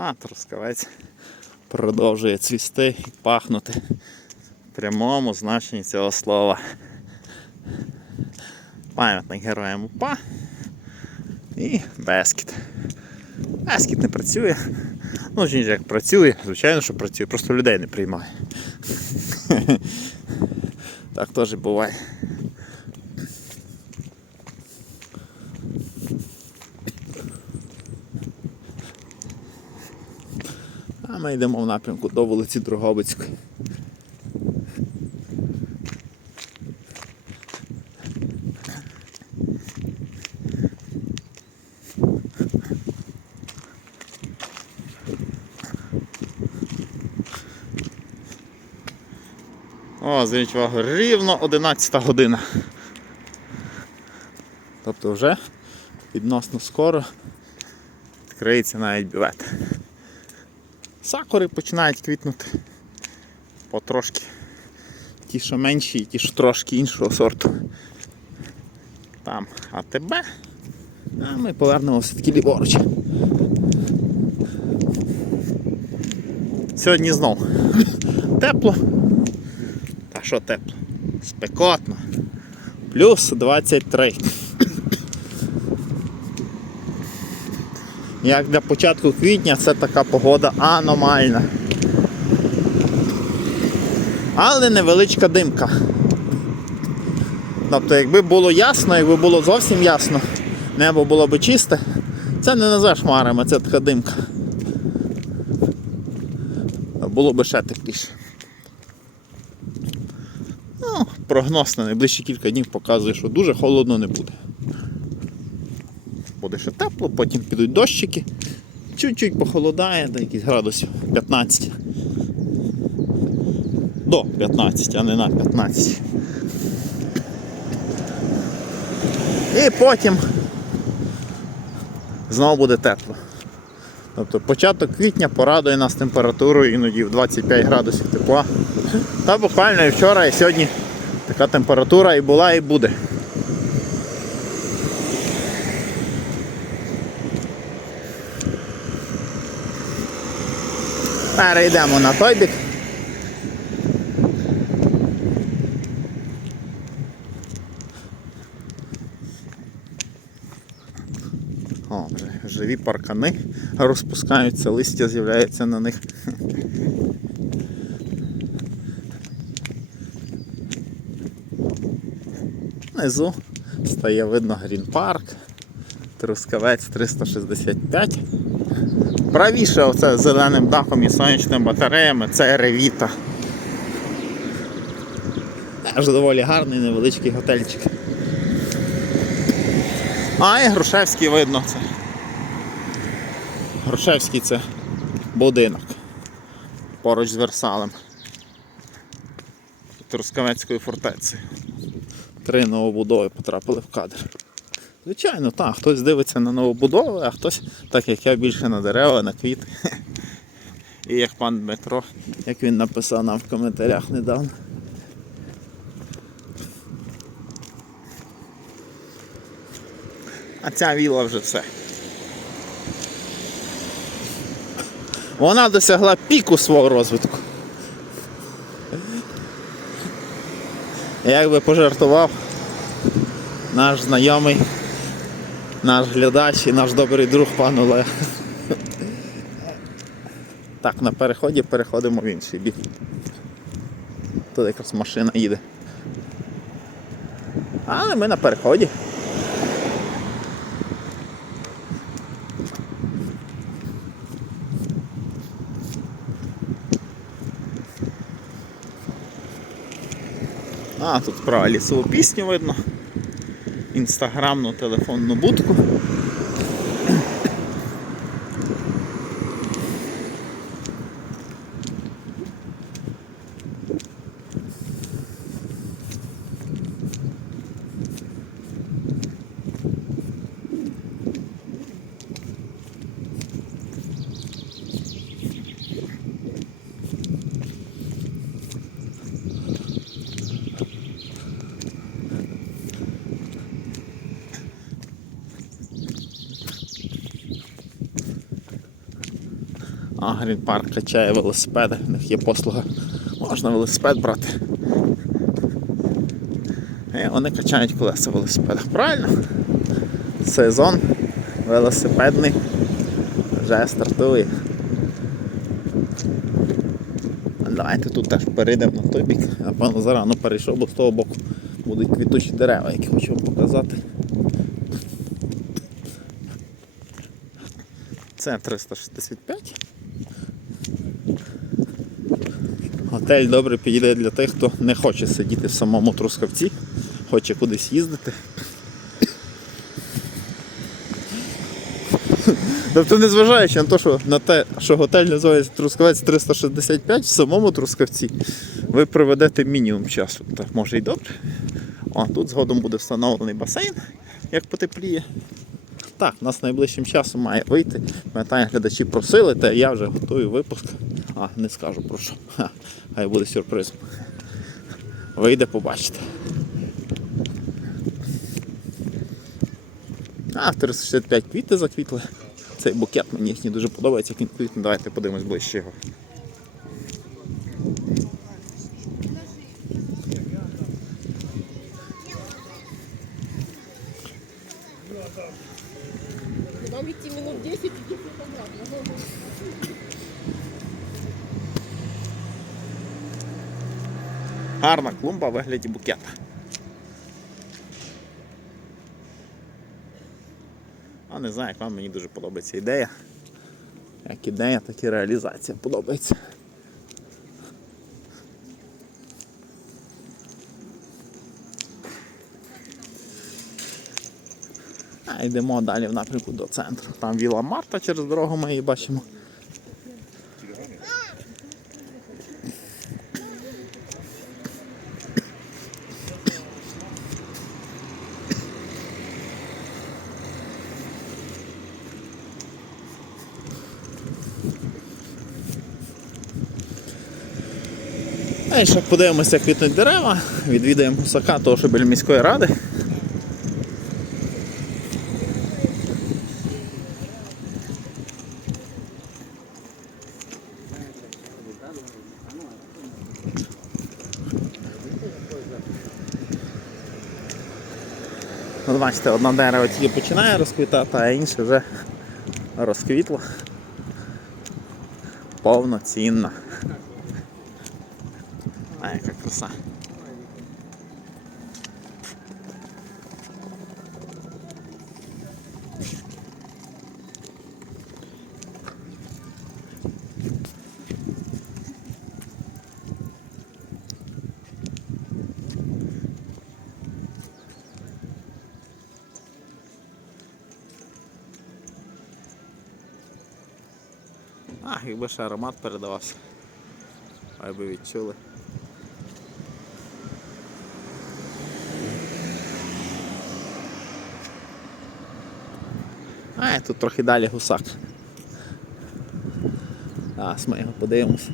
А, трускавець продовжує цвісти і пахнути в прямому значенні цього слова. Пам'ятник героям УПА і Бескіт. Бескіт не працює. Ну, ж як працює, звичайно, що працює, просто людей не приймає. Так теж буває. А ми йдемо в напрямку до вулиці Дрогобицької. О, зверніть увагу, рівно 11 година. Тобто вже відносно скоро відкриється навіть бювет. Сакури починають квітнути потрошки. Ті, що менші, і ті, що трошки іншого сорту. Там АТБ. А ми повернемося таки ліворуч. Сьогодні знов тепло. Та що тепло? Спекотно. Плюс 23. Як для початку квітня це така погода аномальна. Але невеличка димка. Тобто, якби було ясно, якби було зовсім ясно, небо було б чисте, це не назвеш хмарами, це така димка. Було б ще тепліше. Ну, прогноз на найближчі кілька днів показує, що дуже холодно не буде. Буде ще тепло, потім підуть дощики. Чуть-чуть похолодає, до якісь градусів 15. До 15, а не на 15. І потім знову буде тепло. Тобто початок квітня порадує нас температурою іноді в 25 градусів тепла. Та буквально і вчора, і сьогодні така температура і була, і буде. Перейдемо на той бік. О, вже живі паркани розпускаються, листя з'являється на них. Внизу стає видно Грін Парк, Трускавець 365. Правіше оце зеленим дахом і сонячними батареями це Ревіта. Теж доволі гарний невеличкий готельчик. А і Грушевський видно це. Грушевський це будинок поруч з Версалем. Трускавецькою фортецею. Три новобудови потрапили в кадр. Звичайно, так, хтось дивиться на новобудови, а хтось, так як я, більше на дерева, на квіти. І як пан Дмитро, як він написав нам в коментарях недавно. А ця віла вже все. Вона досягла піку свого розвитку. Як би пожартував наш знайомий, наш глядач і наш добрий друг пан Олег. Так, на переході переходимо в інший бік. Тут якраз машина їде. Але ми на переході. А, тут справа лісову пісню видно. Інстаграмну телефонну будку. Агрін парк качає велосипеди, в них є послуга. Можна велосипед брати. І вони качають колеса в велосипедах. Правильно? Сезон велосипедний вже стартує. Давайте тут теж перейдемо на той бік. Напевно, зарано перейшов, бо з того боку будуть квітучі дерева, які хочу вам показати. Це 365. Готель добре підійде для тих, хто не хоче сидіти в самому Трускавці, хоче кудись їздити. Тобто, незважаючи на те, що на те, що готель називається Трускавець 365, в самому Трускавці ви проведете мінімум часу. Так, може і добре. О, тут згодом буде встановлений басейн, як потепліє. Так, у нас найближчим часом має вийти. Пам'ятаю, глядачі просили, та я вже готую випуск. А, не скажу про що. Хай буде сюрпризом. Вийде, побачите. А, 365 квіти заквітли. Цей букет мені їхній дуже подобається, як він квітне. Давайте подивимось ближче його. Нам идти минут 10 и 10 обратно. Гарна клумба в вигляді букета. А не знаю, як вам мені дуже подобається ідея. Як ідея, так і реалізація подобається. А йдемо далі в напрямку до центру. Там Віла Марта через дорогу ми її бачимо. І ще подивимося, як квітнуть дерева, відвідаємо гусака, того, що біля міської ради. Ну, бачите, одне дерево тільки починає розквітати, а інше вже розквітло. Повноцінно. А, якби ще аромат передавався. Хай би відчули. А, і тут трохи далі гусак. Зараз ми його подивимося.